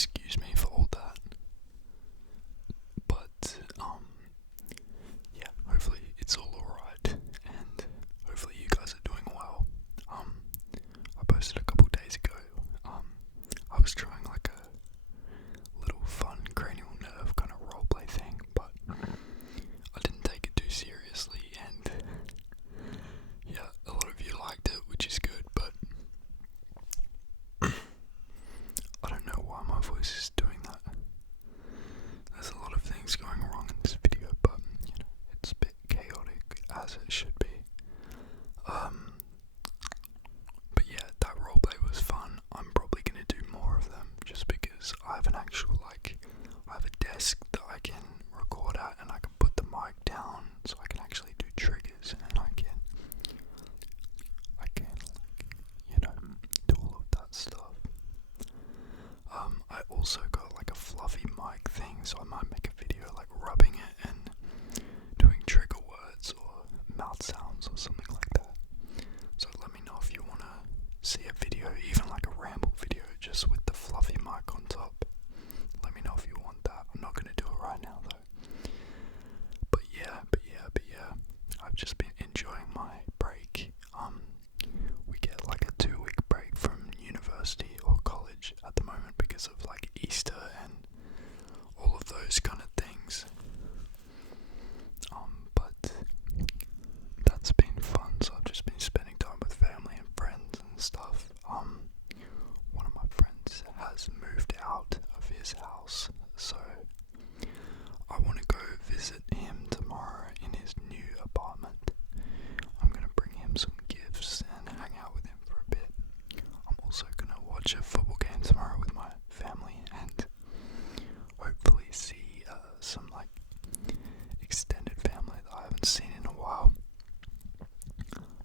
excuse me for all that. But yeah, hopefully it's all alright, and hopefully you guys are doing well. I posted a couple days ago. I was trying like a little fun cranial nerve kind of roleplay thing, but I didn't take it too seriously, and yeah, a lot of you liked it, which is good, but I don't know why my voice is doing that. There's a lot of things going wrong in this video, but you know, it's a bit chaotic, as it should be. But yeah, that roleplay was fun. I'm probably gonna do more of them, just because I have an actual, I have a desk that I can record at, and I can put the mic down, so I can actually do triggers, and I can you know, do all of that stuff. I also got like a fluffy mic thing, so I might make a video like rubbing it and doing trigger words or mouth sounds or something like that. So let me know if you want to see a video, even like a ramble video, just with the fluffy mic on top. Let me know if you want that. I'm not going to do it right now though. But yeah, I've just been enjoying my break. We get like a 2-week break from university or college at the moment because of like Easter and all of those kind of things. But that's been fun, so I've just been spending time with family and friends and stuff. One of my friends has moved out of his house, so I want to go visit him tomorrow in his new apartment. I'm going to bring him some gifts and hang out with him for a bit. I'm also going to watch a football game tomorrow with my family and hopefully see some like extended family that I haven't seen in a while.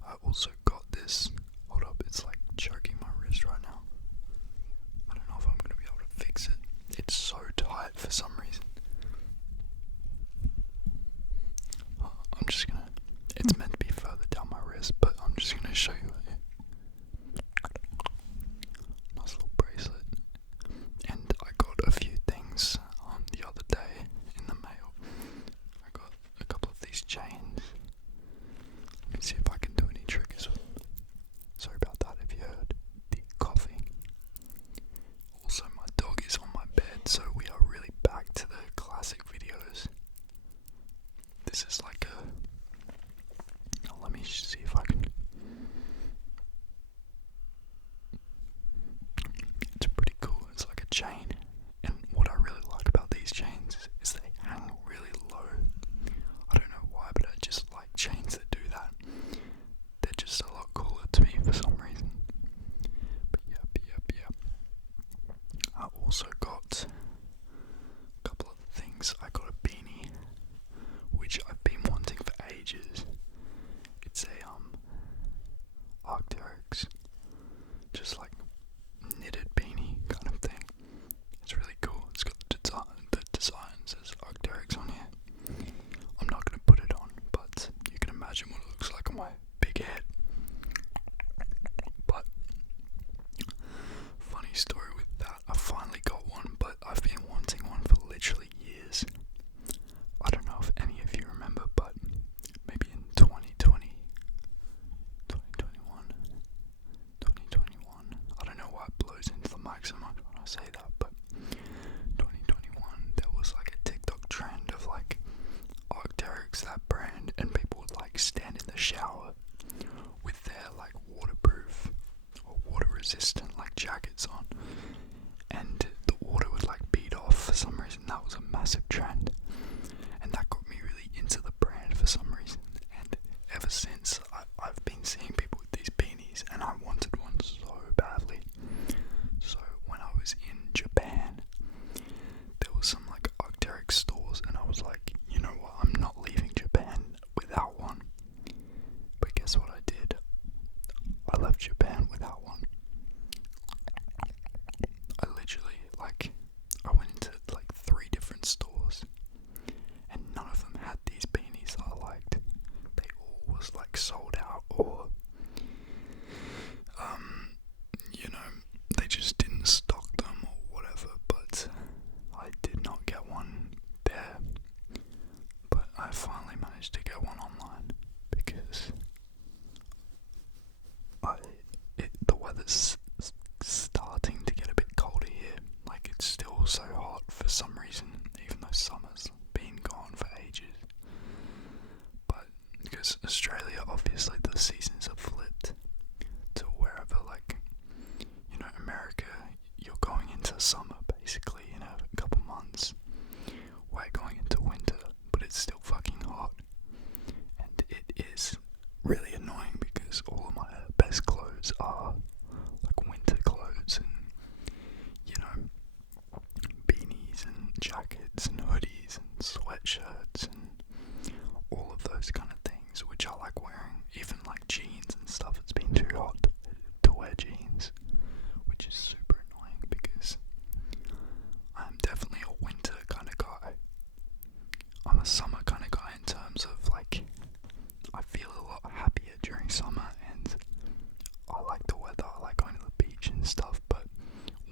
I also got this, hold up, it's like choking my wrist right now. I don't know if I'm going to be able to fix it. It's so tight for some reason. I'm just gonna, it's meant to be further down my wrist, but I'm just gonna show you it. Nice little bracelet. And I got a few things the other day in the mail. I got a couple of these chains. Let me see if I can do any triggers with them. Sorry about that if you heard the coughing. Also, my dog is on my bed, so we are really back to the classic videos. This is like let me see if I can. It's pretty cool. It's like a chain, and what I really like about these chains is they hang really low. I don't know why, but I just like chains that do that. They're just a lot cooler to me for some reason. But yeah. I also got a couple of things. I got a beanie, which I've been wanting for ages. It's a Arc'teryx, just like knitted beanie kind of thing. It's really cool. It's got the design says Arc'teryx on here. I'm not gonna put it on, but you can imagine what it looks like on my big head. But funny story with that, I finally got one, but I've been wanting one for literally years. I don't know if any of you remember, but maybe in 2021, I don't know why it blows into the mic so much when I say that, but 2021, there was like a TikTok trend of like Arc'teryx, that brand, and people would like stand in the shower with their like waterproof or water resistant like jackets on, and the water would like bead off for some reason. That was a massive trend, and that got me really into the brand for some reason, and ever since I've been seeing people with these beanies, and I wanted one so badly. So when I was in Japan, there was some like Arc'teryx stores, and I was like, you know what, I'm not leaving Japan summer kind of guy in terms of like I feel a lot happier during summer, and I like the weather, I like going to the beach and stuff, but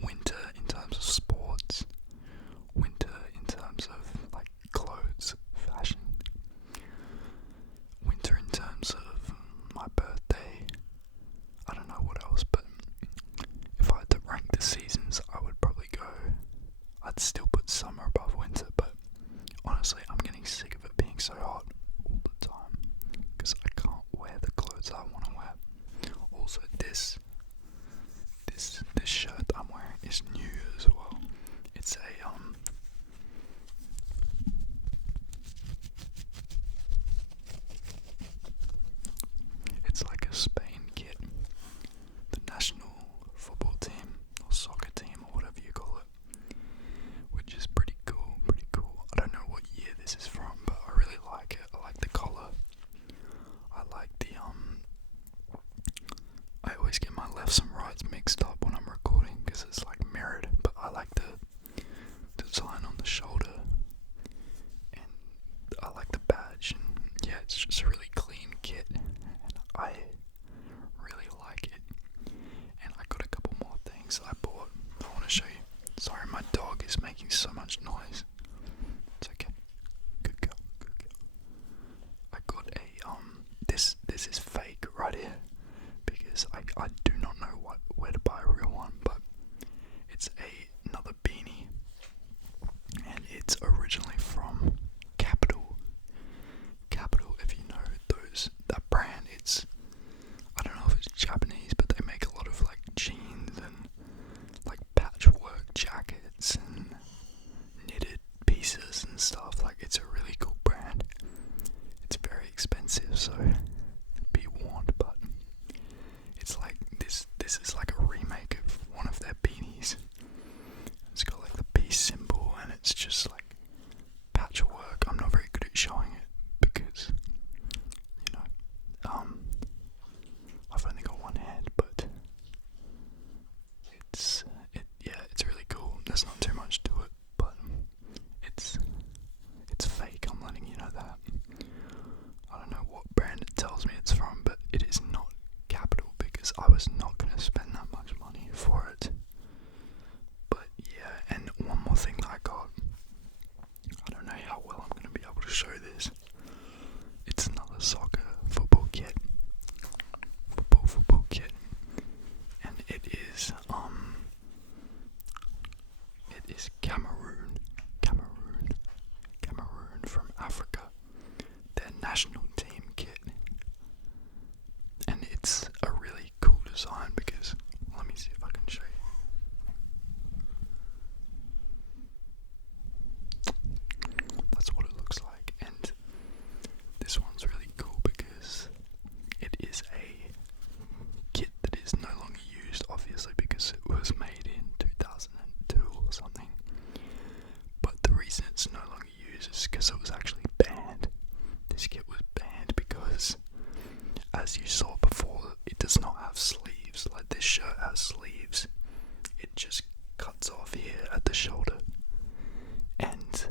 winter in terms of sports, winter in terms of like clothes, fashion, winter in terms of my birthday, I don't know what else, but if I had to rank the seasons, I would probably go, I'd still put summer above winter, but honestly, I'm getting sick of it being so hot all the time, because I can't wear the clothes I want to wear. Also, this shirt I'm wearing is new as well. It's it's like a Spain kit, the national football team or soccer team or whatever you call it, which is pretty cool, pretty cool. I don't know what year this is from, but I really like it. I like the collar. I like the I always get my lefts and rights mixed up when I'm recording because it's like mirrored, but I like the design on the shoulder, and I like the badge, and yeah, it's just a really clean kit, and I really like it. And I got a couple more things I bought I want to show you. Sorry, my dog is making so much noise. It's okay. Good girl, good girl. I got a this is fake right here, because I do not know where to buy a real one, but it's another beanie, and it's originally from Capital, if you know that brand. It's, I don't know if it's Japanese, but they make a lot of like jeans and like patchwork jackets and knitted pieces and stuff. Like, it's a really cool brand. It's very expensive, so be warned, but it's like this is like a remake of one of their beanies. It's got like the peace symbol, and it's just like patchwork. I'm not very good at showing it because, you know, I've only got one hand, but it's really cool. There's not too much to it, but it's fake. I'm letting you know that. I don't know what brand it tells me it's from, but it is not Capital, because I was not going to spend that much money for it. But yeah, and one more thing that I got. I don't know how well I'm going to be able to show this. It's another soccer football kit. Football kit. And it is Cameroon from Africa. Their national team kit. And it's a really cool design, because let me see if I can show you. That's what it looks like, and this one's really cool because it is a kit that is no longer used, obviously, because it was made in 2002 or something. But the reason it's no longer used is because it was actually banned. This kit was banned because, as you saw before, it does not have sleeves. Like, this shirt has sleeves. It just cuts off here at the shoulder. And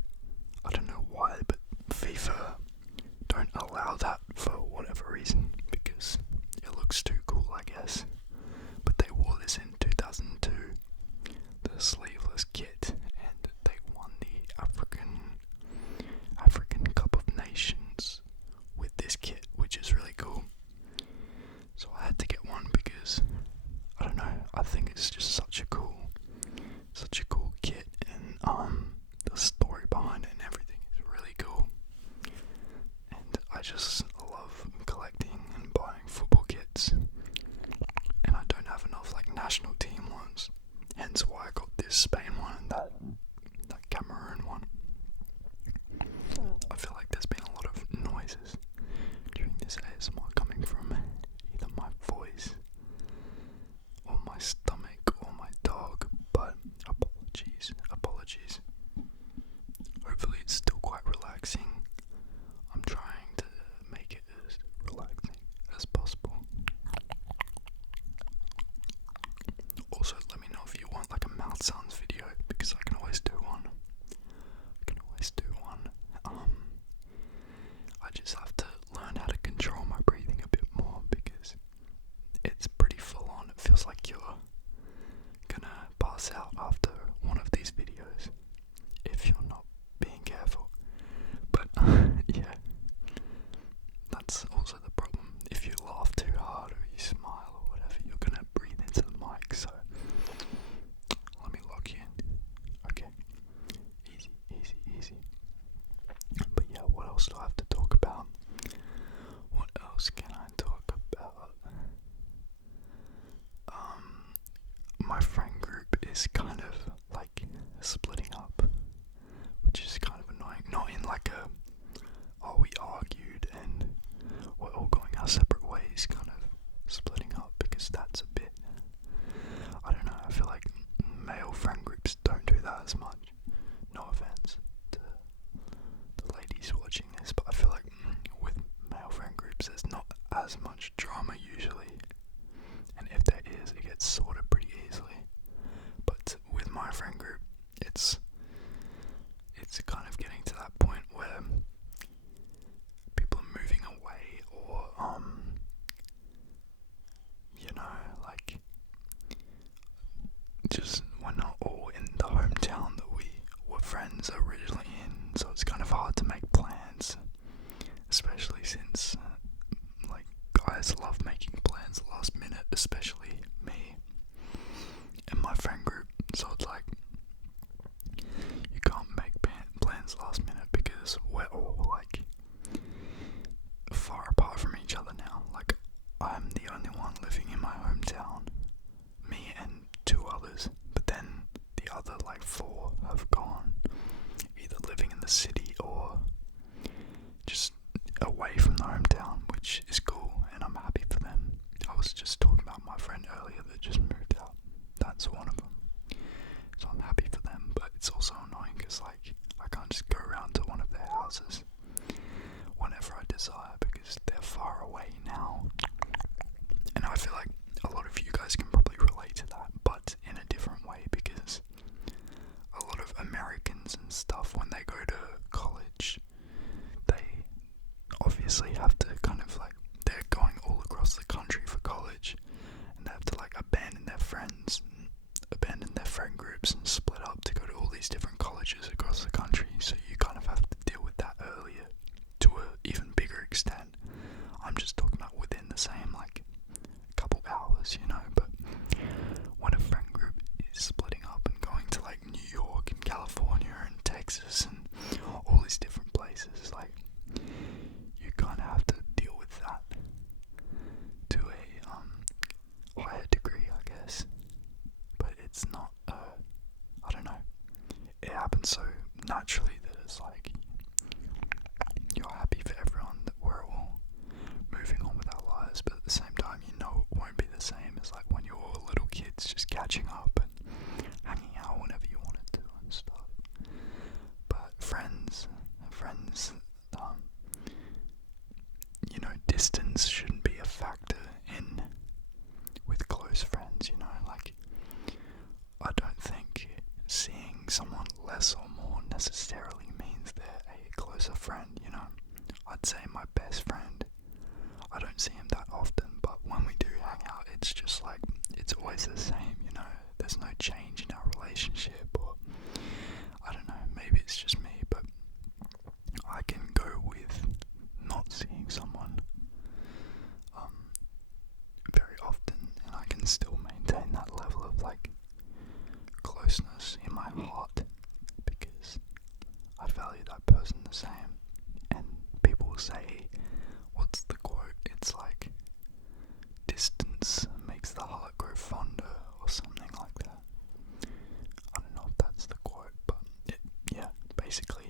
I don't know why, but FIFA don't allow that for whatever reason, because it looks too cool, I guess. But they wore this in 2002, the sleeveless kit, and they won the African Cup of Nations with this kit, which is really cool. So I had to get one because, I don't know, I think it's just such a cool kit, and the story behind it and everything is really cool. And I just love collecting and buying football kits, and I don't have enough like national team ones, hence why I got this Spain one and that Cameroon one. I feel like there's been a lot of noises during this ASMR coming from either my voice or my stomach or my dog, but apologies. Hopefully it's still quite relaxing. I'm trying to make it as relaxing as possible. Also, let me know if you want like a mouth sounds video, because I can always do one. it's kind of getting to that point where people are moving away, or like, just we're not all in the hometown that we were friends originally in, so it's kind of hard to make plans, especially since like, guys love making plans last minute, especially me and my friend group. So it's like, you can't make plans last minute because we're all like far apart from each other now. Like, I'm the only one living in my hometown, me and 2 others, but then the other like 4 have gone, either living in the city or just away from the hometown, which is cool, and I'm happy for them. I was just talking about my friend earlier that just moved out. That's one of them. So I'm happy for them, but it's also annoying because like, I can't just go around to one of their houses whenever I desire because they're far away now. And I feel like a lot of you guys can probably relate to that, but in a different way, because a lot of Americans and stuff, when they go to college, they obviously have to kind of like, they're going all across the country for college, and they have to like abandon their friends, abandon their friend groups, and split up to go to all these different colleges across the country. So you kind of have to deal with that earlier, to an even bigger extent. I'm just talking about within the same like couple hours, but when a friend group is splitting up and going to like New York and California and Texas and all these different places, like, you kind of have to deal with that to a higher degree, I guess. But it's not, I don't know, it happens so naturally that it's like, you're happy for everyone that we're all moving on with our lives, but at the same time, it won't be the same as like when you're all little kids just catching up and hanging out whenever you wanted to and stuff. But friends, distance shouldn't be a factor in with close friends, like, I don't think seeing someone less or more necessarily means they're a closer friend, I'd say my best friend, I don't see him that often, but when we do hang out, it's just like, it's always the same, there's no change in our relationship, or I don't know, maybe it's just me, but I can go with not seeing someone very often, and I can still maintain that level of like closeness in my heart, because I value that person the same. And people will say, what's the quote? It's like, distance makes the heart grow fonder, or something like that. I don't know if that's the quote, but yeah, basically